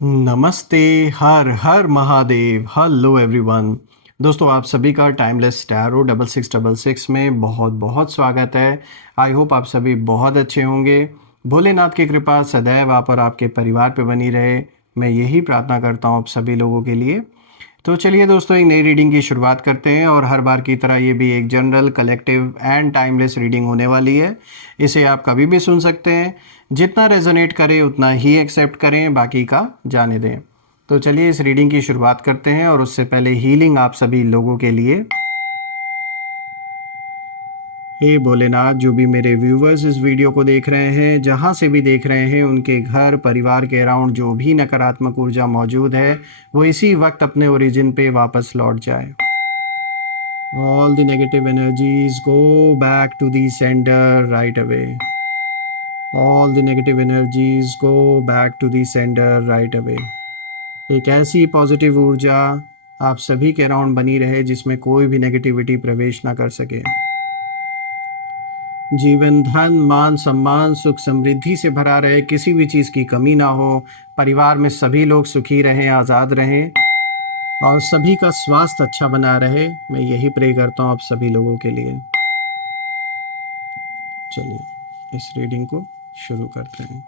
नमस्ते। हर हर महादेव। Hello everyone. दोस्तों, आप सभी का टाइमलेस टैरो 6666 में बहुत बहुत स्वागत है। आई होप आप सभी बहुत अच्छे होंगे। भोलेनाथ की कृपा सदैव आप और आपके परिवार पे बनी रहे, मैं यही प्रार्थना करता हूँ आप सभी लोगों के लिए। तो चलिए दोस्तों, एक नई रीडिंग की शुरुआत करते हैं और हर बार की तरह ये भी एक general, collective and timeless reading होने वाली है। इसे आप कभी भी सुन सकते हैं। जितना रेजोनेट करे उतना ही एक्सेप्ट करें, बाकी का जाने दें। तो चलिए इस रीडिंग की शुरुआत करते हैं और उससे पहले हीलिंग आप सभी लोगों के लिए। हे भोलेनाथ, जो भी मेरे व्यूवर्स इस वीडियो को देख रहे हैं, जहाँ से भी देख रहे हैं, उनके घर परिवार के अराउंड जो भी नकारात्मक ऊर्जा मौजूद है वो इसी वक्त अपने ओरिजिन पे वापस लौट जाए। All the negative energies go back to the sender right away. All the negative energies go back to the sender right away. एक ऐसी पॉजिटिव ऊर्जा आप सभी के अराउंड बनी रहे जिसमें कोई भी नेगेटिविटी प्रवेश ना कर सके। जीवन धन मान सम्मान सुख समृद्धि से भरा रहे, किसी भी चीज़ की कमी ना हो। परिवार में सभी लोग सुखी रहें, आज़ाद रहें और सभी का स्वास्थ्य अच्छा बना रहे। मैं यही प्रे करता हूँ आप सभी लोगों के लिए। चलिए इस रीडिंग को शुरू करते हैं।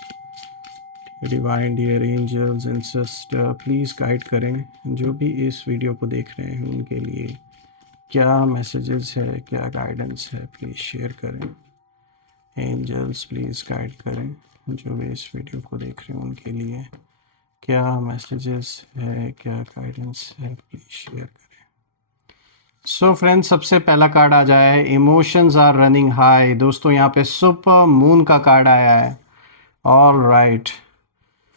Divine dear angels and sister, please guide करें जो भी इस वीडियो को देख रहे हैं उनके लिए क्या मैसेजेस है, क्या गाइडेंस है, प्लीज़ शेयर करें। एंजल्स प्लीज़ गाइड करें जो भी इस वीडियो को देख रहे हैं उनके लिए क्या मैसेजेस है, क्या गाइडेंस है, प्लीज़ शेयर करें। सो फ्रेंड्स, सबसे पहला कार्ड आ जाए है इमोशंस आर रनिंग हाई। दोस्तों, यहाँ पे सुपर मून का कार्ड आया है। All right,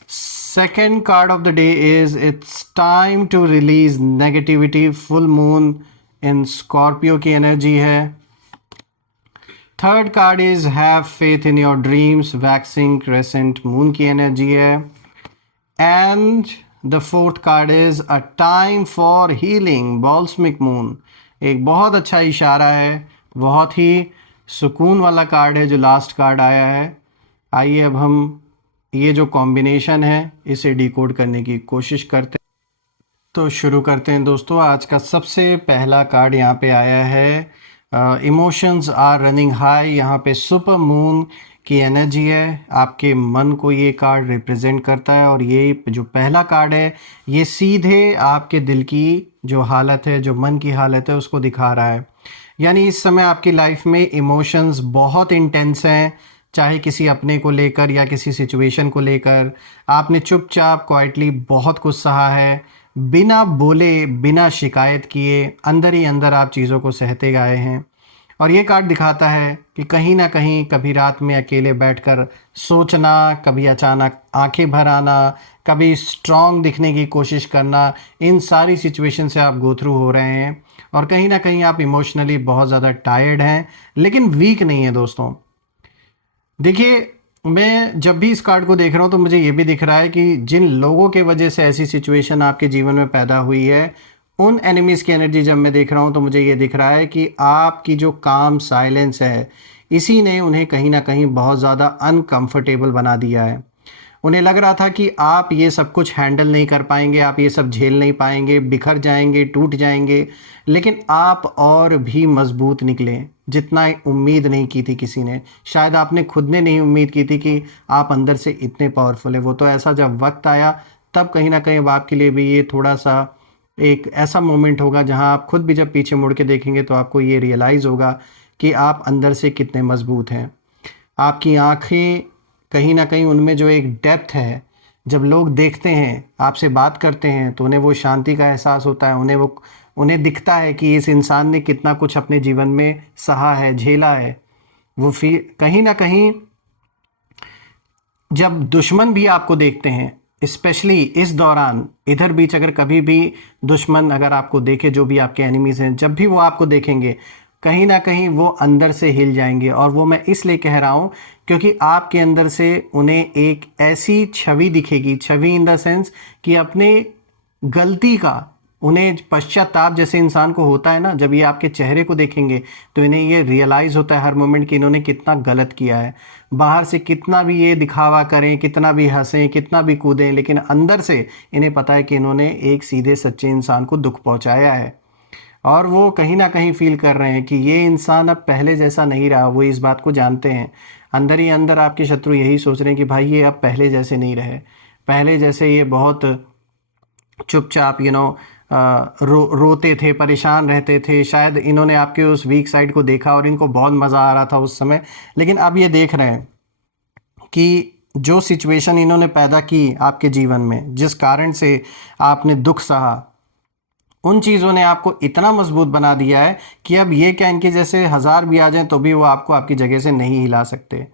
second card of the day is it's time to release negativity. Full moon in Scorpio की एनर्जी है। Third card is have faith in your dreams. Waxing crescent moon की energy है। And the fourth card is a time for healing balsamic moon. एक बहुत अच्छा इशारा है, बहुत ही सुकून वाला कार्ड है जो लास्ट कार्ड आया है। आइए अब हम ये जो कॉम्बिनेशन है इसे डिकोड करने की कोशिश करते हैं। तो शुरू करते हैं दोस्तों। आज का सबसे पहला कार्ड यहाँ पे आया है इमोशंस आर रनिंग हाई। यहाँ पे सुपर मून की एनर्जी है। आपके मन को ये कार्ड रिप्रेजेंट करता है और ये जो पहला कार्ड है ये सीधे आपके दिल की जो हालत है, जो मन की हालत है, उसको दिखा रहा है। यानी इस समय आपकी लाइफ में इमोशंस बहुत इंटेंस हैं, चाहे किसी अपने को लेकर या किसी सिचुएशन को लेकर। आपने चुपचाप क्वाइटली बहुत कुछ सहा है, बिना बोले, बिना शिकायत किए, अंदर ही अंदर आप चीज़ों को सहते गए हैं। और ये कार्ड दिखाता है कि कहीं ना कहीं कभी रात में अकेले बैठकर सोचना, कभी अचानक आंखें भर आना, कभी स्ट्रांग दिखने की कोशिश करना, इन सारी सिचुएशन से आप गो थ्रू हो रहे हैं। और कहीं ना कहीं आप इमोशनली बहुत ज़्यादा टायर्ड हैं, लेकिन वीक नहीं है दोस्तों। देखिए, मैं जब भी इस कार्ड को देख रहा हूँ तो मुझे ये भी दिख रहा है कि जिन लोगों के वजह से ऐसी सिचुएशन आपके जीवन में पैदा हुई है, उन एनिमीज़ की एनर्जी जब मैं देख रहा हूँ तो मुझे ये दिख रहा है कि आपकी जो काम साइलेंस है, इसी ने उन्हें कहीं ना कहीं बहुत ज़्यादा अनकंफर्टेबल बना दिया है। उन्हें लग रहा था कि आप ये सब कुछ हैंडल नहीं कर पाएंगे, आप ये सब झेल नहीं पाएंगे, बिखर जाएंगे, टूट जाएंगे। लेकिन आप और भी मजबूत निकले, जितना उम्मीद नहीं की थी किसी ने। शायद आपने खुद ने नहीं उम्मीद की थी कि आप अंदर से इतने पावरफुल है। वो तो ऐसा जब वक्त आया तब कहीं ना कहीं अब आपके लिए भी ये थोड़ा सा एक ऐसा मोमेंट होगा जहां आप खुद भी जब पीछे मुड़ के देखेंगे तो आपको ये रियलाइज़ होगा कि आप अंदर से कितने मजबूत हैं। आपकी आंखें कहीं ना कहीं उनमें जो एक डेप्थ है, जब लोग देखते हैं, आपसे बात करते हैं तो उन्हें वो शांति का एहसास होता है। उन्हें दिखता है कि इस इंसान ने कितना कुछ अपने जीवन में सहा है, झेला है। वो फिर कहीं ना कहीं जब दुश्मन भी आपको देखते हैं, स्पेशली इस दौरान, इधर बीच अगर कभी भी दुश्मन अगर आपको देखे, जो भी आपके एनिमीज़ हैं, जब भी वो आपको देखेंगे कहीं ना कहीं वो अंदर से हिल जाएंगे। और वो मैं इसलिए कह रहा हूँ क्योंकि आपके अंदर से उन्हें एक ऐसी छवि दिखेगी, छवि इन द सेंस कि अपने गलती का उन्हें पश्चाताप जैसे इंसान को होता है ना, जब ये आपके चेहरे को देखेंगे तो इन्हें ये रियलाइज़ होता है हर मोमेंट कि इन्होंने कितना गलत किया है। बाहर से कितना भी ये दिखावा करें, कितना भी हंसें, कितना भी कूदें, लेकिन अंदर से इन्हें पता है कि इन्होंने एक सीधे सच्चे इंसान को दुख पहुंचाया है। और वो कहीं ना कहीं फील कर रहे हैं कि ये इंसान अब पहले जैसा नहीं रहा, वो इस बात को जानते हैं। अंदर ही अंदर आपके शत्रु यही सोच रहे हैं कि भाई ये अब पहले जैसे नहीं रहे, पहले जैसे ये बहुत चुपचाप रोते थे, परेशान रहते थे। शायद इन्होंने आपके उस वीक साइड को देखा और इनको बहुत मज़ा आ रहा था उस समय, लेकिन अब ये देख रहे हैं कि जो सिचुएशन इन्होंने पैदा की आपके जीवन में, जिस कारण से आपने दुख सहा, उन चीज़ों ने आपको इतना मजबूत बना दिया है कि अब ये क्या, इनके जैसे हज़ार भी आ जाएं तो भी वो आपको आपकी जगह से नहीं हिला सकते।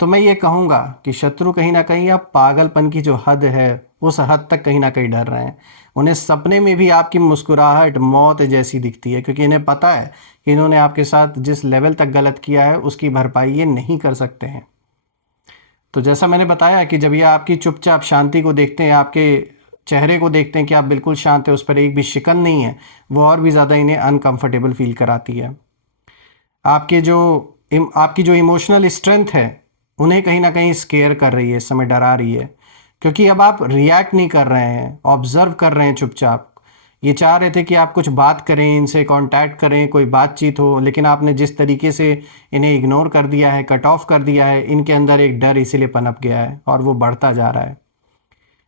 तो मैं ये कहूँगा कि शत्रु कहीं ना कहीं अब पागलपन की जो हद है उस हद तक कहीं ना कहीं डर रहे हैं। उन्हें सपने में भी आपकी मुस्कुराहट मौत जैसी दिखती है, क्योंकि इन्हें पता है कि इन्होंने आपके साथ जिस लेवल तक गलत किया है उसकी भरपाई ये नहीं कर सकते हैं। तो जैसा मैंने बताया कि जब ये आपकी चुपचाप शांति को देखते हैं, आपके चेहरे को देखते हैं कि आप बिल्कुल शांत है, उस पर एक भी शिकन नहीं है, वो और भी ज़्यादा इन्हें अनकंफर्टेबल फील कराती है। आपकी जो इमोशनल स्ट्रेंथ है उन्हें कहीं ना कहीं स्केयर कर रही है, इस समय डरा रही है, क्योंकि अब आप रिएक्ट नहीं कर रहे हैं, ऑब्जर्व कर रहे हैं चुपचाप। ये चाह रहे थे कि आप कुछ बात करें, इनसे कांटेक्ट करें, कोई बातचीत हो, लेकिन आपने जिस तरीके से इन्हें इग्नोर कर दिया है, कट ऑफ कर दिया है, इनके अंदर एक डर इसीलिए पनप गया है और वो बढ़ता जा रहा है।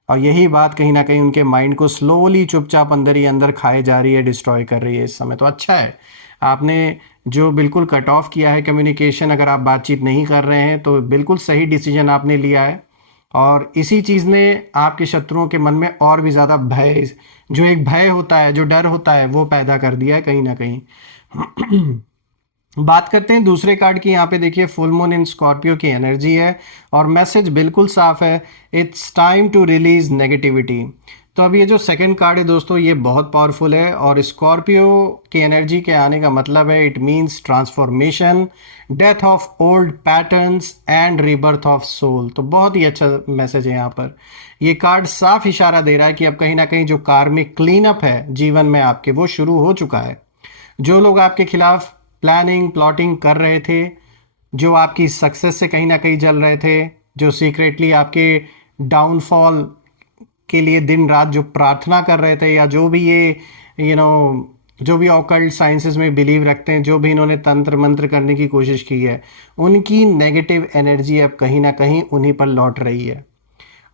और यही बात कहीं ना कहीं उनके माइंड को स्लोली चुपचाप अंदर ही अंदर खाए जा रही है, डिस्ट्रॉय कर रही है इस समय। तो अच्छा है आपने जो बिल्कुल कट ऑफ किया है कम्युनिकेशन, अगर आप बातचीत नहीं कर रहे हैं तो बिल्कुल सही डिसीजन आपने लिया है। और इसी चीज़ ने आपके शत्रुओं के मन में और भी ज़्यादा भय, जो एक भय होता है, जो डर होता है, वो पैदा कर दिया है कहीं ना कहीं। बात करते हैं दूसरे कार्ड की। यहाँ पे देखिए फुल मून इन स्कॉर्पियो की एनर्जी है और मैसेज बिल्कुल साफ है, it's time to release negativity. तो अब ये जो सेकंड कार्ड है दोस्तों, ये बहुत पावरफुल है और स्कॉर्पियो की एनर्जी के आने का मतलब है it means transformation, death of old patterns and rebirth of soul. तो बहुत ही अच्छा मैसेज है यहाँ पर। ये कार्ड साफ इशारा दे रहा है कि अब कहीं ना कहीं जो कार्मिक क्लीन अप है जीवन में आपके, वो शुरू हो चुका है। जो लोग आपके खिलाफ प्लानिंग प्लॉटिंग कर रहे थे, जो आपकी सक्सेस से कहीं ना कहीं जल रहे थे, जो सीक्रेटली आपके डाउनफॉल के लिए दिन रात जो प्रार्थना कर रहे थे, या जो भी ये जो भी ऑकल्ट साइंसेस में बिलीव रखते हैं, जो भी इन्होंने तंत्र मंत्र करने की कोशिश की है, उनकी नेगेटिव एनर्जी अब कहीं ना कहीं उन्हीं पर लौट रही है।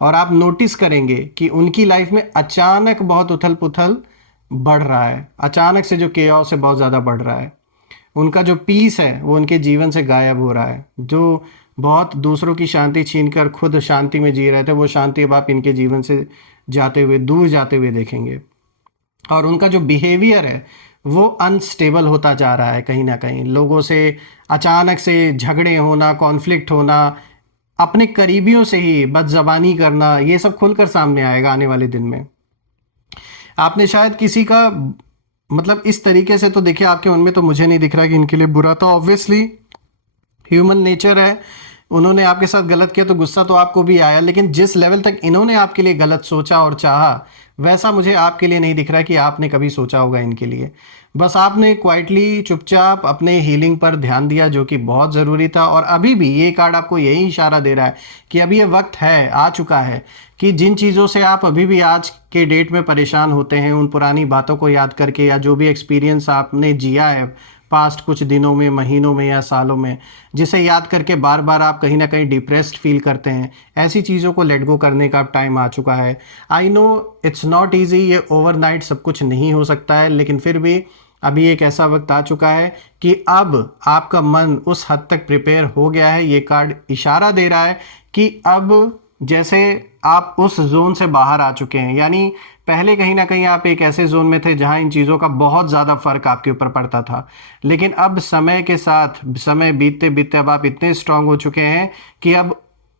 और आप नोटिस करेंगे कि उनकी लाइफ में अचानक बहुत उथल पुथल बढ़ रहा है, अचानक से जो केओस है बहुत ज़्यादा बढ़ रहा है। उनका जो पीस है वो उनके जीवन से गायब हो रहा है। जो बहुत दूसरों की शांति छीनकर खुद शांति में जी रहे थे, वो शांति अब आप इनके जीवन से जाते हुए, दूर जाते हुए देखेंगे। और उनका जो बिहेवियर है वो अनस्टेबल होता जा रहा है। कहीं ना कहीं लोगों से अचानक से झगड़े होना, कॉन्फ्लिक्ट होना, अपने करीबियों से ही बदजबानी करना, ये सब खुलकर सामने आएगा आने वाले दिन में। आपने शायद किसी का मतलब इस तरीके से, तो देखिए आपके मन में तो मुझे नहीं दिख रहा कि इनके लिए बुरा, तो ऑब्वियसली ह्यूमन नेचर है, उन्होंने आपके साथ गलत किया तो गुस्सा तो आपको भी आया, लेकिन जिस लेवल तक इन्होंने आपके लिए गलत सोचा और चाहा, वैसा मुझे आपके लिए नहीं दिख रहा कि आपने कभी सोचा होगा इनके लिए। बस आपने क्वाइटली चुपचाप अपने हीलिंग पर ध्यान दिया, जो कि बहुत ज़रूरी था। और अभी भी ये कार्ड आपको यही इशारा दे रहा है कि अभी ये वक्त है, आ चुका है, कि जिन चीज़ों से आप अभी भी आज के डेट में परेशान होते हैं, उन पुरानी बातों को याद करके, या जो भी एक्सपीरियंस आपने जिया है पास्ट कुछ दिनों में, महीनों में या सालों में, जिसे याद करके बार बार आप कहीं ना कहीं डिप्रेस्ड फील करते हैं, ऐसी चीज़ों को लेट गो करने का टाइम आ चुका है। I know it's not easy, ये ओवरनाइट सब कुछ नहीं हो सकता है, लेकिन फिर भी अभी एक ऐसा वक्त आ चुका है कि अब आपका मन उस हद तक प्रिपेयर हो गया है। ये कार्ड इशारा दे रहा है कि अब जैसे आप उस जोन से बाहर आ चुके हैं, यानी पहले कहीं ना कहीं आप एक ऐसे जोन में थे जहां इन चीज़ों का बहुत ज़्यादा फर्क आपके ऊपर पड़ता था, लेकिन अब समय के साथ, समय बीतते बीतते अब आप इतने स्ट्रांग हो चुके हैं कि अब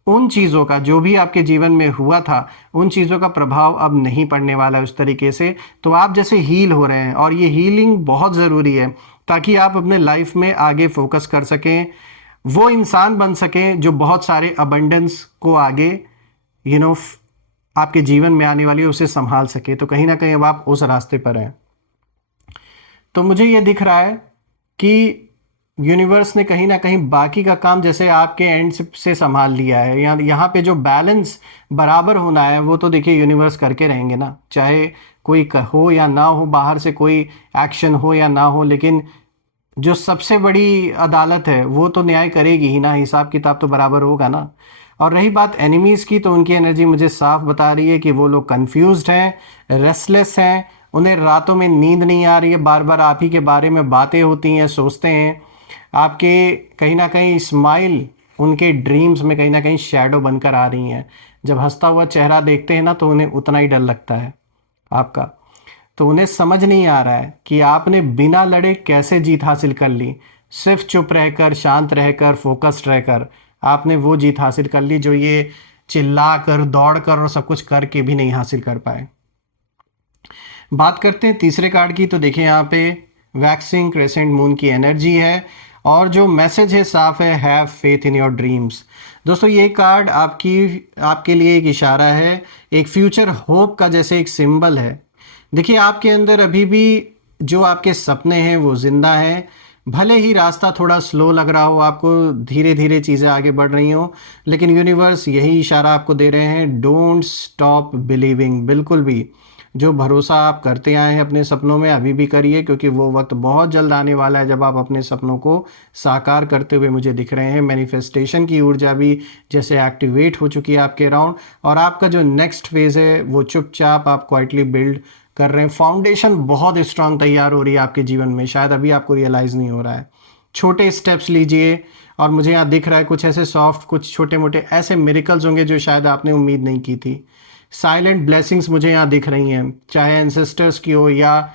उन चीज़ों का, जो भी आपके जीवन में हुआ था, उन चीज़ों का प्रभाव अब नहीं पड़ने वाला है उस तरीके से। तो आप जैसे हील हो रहे हैं, और ये हीलिंग बहुत ज़रूरी है ताकि आप अपने लाइफ में आगे फोकस कर सकें, वो इंसान बन सकें जो बहुत सारे अबंडेंस को आगे आपके जीवन में आने वाली है उसे संभाल सके। तो कहीं ना कहीं अब आप उस रास्ते पर हैं। तो मुझे ये दिख रहा है कि यूनिवर्स ने कहीं ना कहीं बाकी का काम जैसे आपके एंड से संभाल लिया है। यहाँ पे जो बैलेंस बराबर होना है वो तो देखिए यूनिवर्स करके रहेंगे ना, चाहे कोई हो या ना हो, बाहर से कोई एक्शन हो या ना हो, लेकिन जो सबसे बड़ी अदालत है वो तो न्याय करेगी ही ना, हिसाब किताब तो बराबर होगा ना। और रही बात एनिमीज़ की, तो उनकी एनर्जी मुझे साफ बता रही है कि वो लोग कंफ्यूज्ड हैं, रेस्टलेस हैं, उन्हें रातों में नींद नहीं आ रही है, बार बार आप ही के बारे में बातें होती हैं, सोचते हैं। आपके कहीं ना कहीं स्माइल उनके ड्रीम्स में कहीं ना कहीं शैडो बनकर आ रही हैं। जब हंसता हुआ चेहरा देखते हैं ना तो उन्हें उतना ही डर लगता है आपका। तो उन्हें समझ नहीं आ रहा है कि आपने बिना लड़े कैसे जीत हासिल कर ली। सिर्फ चुप रहकर, शांत रहकर, फोकस्ड रहकर आपने वो जीत हासिल कर ली जो ये चिल्ला कर, दौड़ कर और सब कुछ करके भी नहीं हासिल कर पाए। बात करते हैं तीसरे कार्ड की। तो देखिए यहाँ पे वैक्सिंग क्रेसेंट मून की एनर्जी है और जो मैसेज है साफ है, have faith in your dreams. दोस्तों ये कार्ड आपके लिए एक इशारा है, एक फ्यूचर होप का जैसे एक सिंबल है। देखिए आपके अंदर अभी भी जो आपके सपने हैं वो जिंदा हैं। भले ही रास्ता थोड़ा स्लो लग रहा हो आपको, धीरे धीरे चीज़ें आगे बढ़ रही हो, लेकिन यूनिवर्स यही इशारा आपको दे रहे हैं, डोंट स्टॉप बिलीविंग। बिल्कुल भी जो भरोसा आप करते आए हैं अपने सपनों में अभी भी करिए, क्योंकि वो वक्त बहुत जल्द आने वाला है जब आप अपने सपनों को साकार करते हुए मुझे दिख रहे हैं। मैनिफेस्टेशन की ऊर्जा भी जैसे एक्टिवेट हो चुकी है आपके अराउंड, और आपका जो नेक्स्ट फेज़ है वो चुपचाप आप क्वाइटली बिल्ड कर रहे हैं। फाउंडेशन बहुत स्ट्रांग तैयार हो रही है आपके जीवन में, शायद अभी आपको रियलाइज़ नहीं हो रहा है। छोटे स्टेप्स लीजिए, और मुझे यहाँ दिख रहा है कुछ ऐसे सॉफ्ट, कुछ छोटे मोटे ऐसे मिरेकल्स होंगे जो शायद आपने उम्मीद नहीं की थी। साइलेंट ब्लेसिंग्स मुझे यहाँ दिख रही हैं, चाहे एंसेस्टर्स की हो या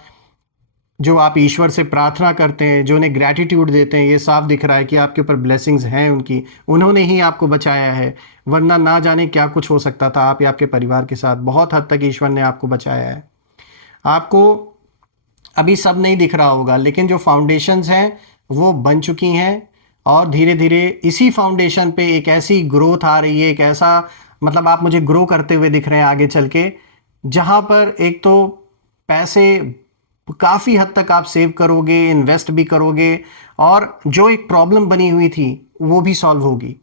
जो आप ईश्वर से प्रार्थना करते हैं, जो उन्हें ग्रैटिट्यूड देते हैं। ये साफ दिख रहा है कि आपके ऊपर ब्लेसिंग्स हैं उनकी, उन्होंने ही आपको बचाया है, वरना ना जाने क्या कुछ हो सकता था आप या आपके परिवार के साथ। बहुत हद तक ईश्वर ने आपको बचाया है। आपको अभी सब नहीं दिख रहा होगा, लेकिन जो फाउंडेशंस हैं वो बन चुकी हैं, और धीरे धीरे इसी फाउंडेशन पे एक ऐसी ग्रोथ आ रही है, एक ऐसा मतलब आप मुझे ग्रो करते हुए दिख रहे हैं आगे चल के, जहाँ पर एक तो पैसे काफ़ी हद तक आप सेव करोगे, इन्वेस्ट भी करोगे, और जो एक प्रॉब्लम बनी हुई थी वो भी सॉल्व होगी।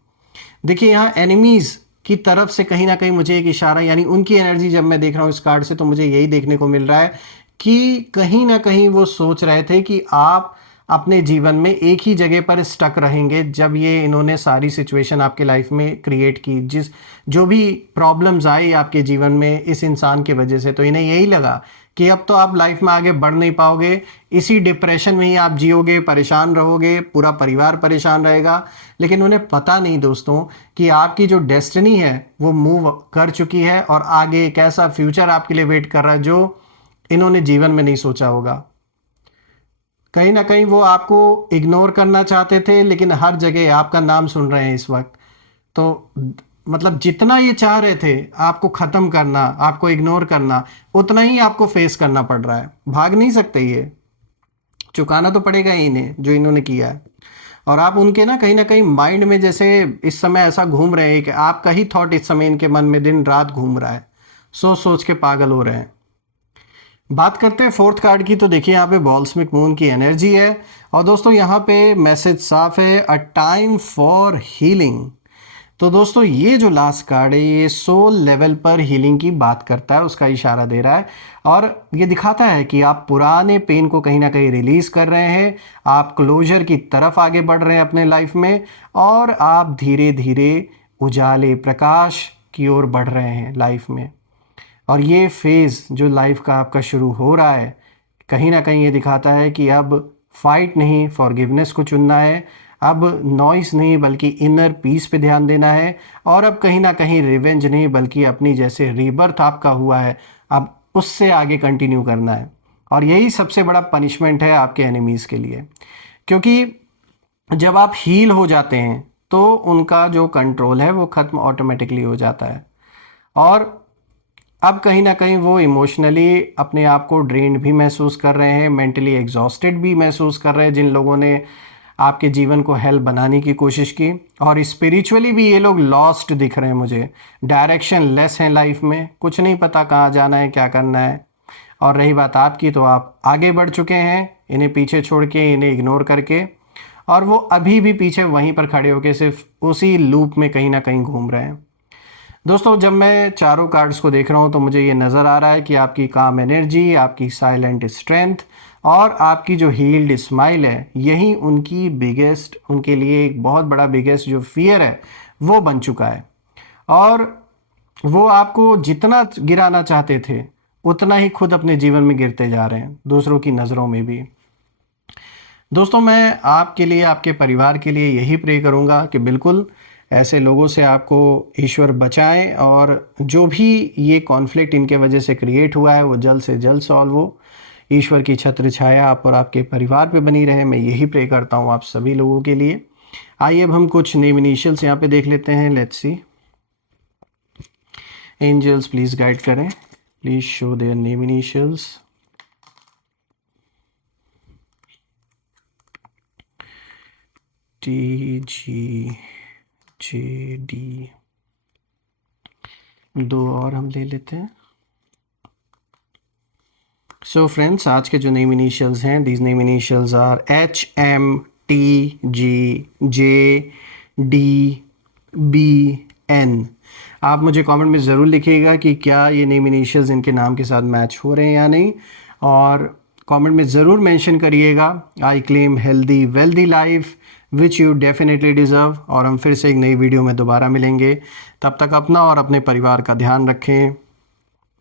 देखिए यहाँ एनिमीज़ की तरफ से कहीं ना कहीं मुझे एक इशारा, यानी उनकी एनर्जी जब मैं देख रहा हूँ इस कार्ड से, तो मुझे यही देखने को मिल रहा है कि कहीं ना कहीं वो सोच रहे थे कि आप अपने जीवन में एक ही जगह पर स्टक रहेंगे जब ये इन्होंने सारी सिचुएशन आपके लाइफ में क्रिएट की, जो भी प्रॉब्लम्स आई आपके जीवन में इस इंसान की वजह से, तो इन्हें यही लगा कि अब तो आप लाइफ में आगे बढ़ नहीं पाओगे, इसी डिप्रेशन में ही आप जियोगे, परेशान रहोगे, पूरा परिवार परेशान रहेगा। लेकिन उन्हें पता नहीं दोस्तों कि आपकी जो डेस्टिनी है वो मूव कर चुकी है, और आगे एक ऐसा फ्यूचर आपके लिए वेट कर रहा है जो इन्होंने जीवन में नहीं सोचा होगा। कहीं ना कहीं वो आपको इग्नोर करना चाहते थे, लेकिन हर जगह आपका नाम सुन रहे हैं इस वक्त। तो मतलब जितना ये चाह रहे थे आपको ख़त्म करना, आपको इग्नोर करना, उतना ही आपको फेस करना पड़ रहा है। भाग नहीं सकते, ये चुकाना तो पड़ेगा ही इन्हें जो इन्होंने किया है। और आप उनके ना कहीं माइंड में जैसे इस समय ऐसा घूम रहे हैं कि आपका ही थॉट इस समय इनके मन में दिन रात घूम रहा है, सोच सोच के पागल हो रहे हैं। बात करते हैं फोर्थ कार्ड की। तो देखिए यहाँ पे बॉल्समिक मून की एनर्जी है, और दोस्तों यहाँ पे मैसेज साफ है, अ टाइम फॉर हीलिंग। तो दोस्तों ये जो लास्ट कार्ड है ये सोल लेवल पर हीलिंग की बात करता है, उसका इशारा दे रहा है, और ये दिखाता है कि आप पुराने पेन को कहीं ना कहीं रिलीज़ कर रहे हैं, आप क्लोजर की तरफ आगे बढ़ रहे हैं अपने लाइफ में, और आप धीरे धीरे उजाले, प्रकाश की ओर बढ़ रहे हैं लाइफ में। और ये फेज़ जो लाइफ का आपका शुरू हो रहा है, कहीं ना कहीं ये दिखाता है कि अब फाइट नहीं, फॉरगिवनेस को चुनना है, अब नॉइस नहीं बल्कि इनर पीस पे ध्यान देना है, और अब कहीं ना कहीं रिवेंज नहीं बल्कि अपनी जैसे रीबर्थ आपका हुआ है अब उससे आगे कंटिन्यू करना है। और यही सबसे बड़ा पनिशमेंट है आपके एनिमीज़ के लिए, क्योंकि जब आप हील हो जाते हैं तो उनका जो कंट्रोल है वो ख़त्म ऑटोमेटिकली हो जाता है, और अब कहीं ना कहीं वो इमोशनली अपने आप को ड्रेन्ड भी महसूस कर रहे हैं, मेंटली एग्जॉस्टेड भी महसूस कर रहे हैं। जिन लोगों ने आपके जीवन को हेल बनाने की कोशिश की। और स्पिरिचुअली भी ये लोग लॉस्ट दिख रहे हैं मुझे, डायरेक्शन लेस हैं लाइफ में, कुछ नहीं पता कहाँ जाना है, क्या करना है। और रही बात आपकी, तो आप आगे बढ़ चुके हैं इन्हें पीछे छोड़ के, इन्हें इग्नोर करके, और वो अभी भी पीछे वहीं पर खड़े होके सिर्फ उसी लूप में कहीं ना कहीं घूम रहे हैं। दोस्तों, जब मैं चारों कार्ड्स को देख रहा हूँ तो मुझे ये नज़र आ रहा है कि आपकी काम एनर्जी, आपकी साइलेंट स्ट्रेंथ और आपकी जो हील्ड स्माइल है, यही उनकी बिगेस्ट, उनके लिए एक बहुत बड़ा बिगेस्ट जो फियर है वो बन चुका है। और वो आपको जितना गिराना चाहते थे उतना ही खुद अपने जीवन में गिरते जा रहे हैं, दूसरों की नज़रों में भी। दोस्तों, मैं आपके लिए, आपके परिवार के लिए यही प्रे करूँगा कि बिल्कुल ऐसे लोगों से आपको ईश्वर बचाएं, और जो भी ये कॉन्फ्लिक्ट इनके वजह से क्रिएट हुआ है वो जल्द से जल्द सॉल्व हो। ईश्वर की छत्र छाया आप और आपके परिवार पे बनी रहे, मैं यही प्रे करता हूँ आप सभी लोगों के लिए। आइए अब हम कुछ नेम इनिशियल्स यहाँ पे देख लेते हैं। Let's see. Angels please guide करें, please show their name initials. T G J D, दो और हम ले लेते हैं। सो फ्रेंड्स, आज के जो नेम इनिशियल्स हैं, these name initials are HMTGJDBN। आप मुझे कमेंट में ज़रूर लिखिएगा कि क्या ये नेम इनिशियल्स इनके नाम के साथ मैच हो रहे हैं या नहीं, और कमेंट में ज़रूर मेंशन करिएगा I claim healthy wealthy life which you definitely deserve. और हम फिर से एक नई वीडियो में दोबारा मिलेंगे। तब तक अपना और अपने परिवार का ध्यान रखें।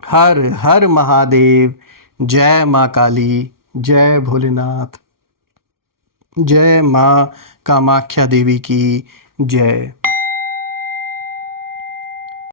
हर हर महादेव। जय माँ काली, जय भोलेनाथ, जय माँ कामाख्या देवी की जय।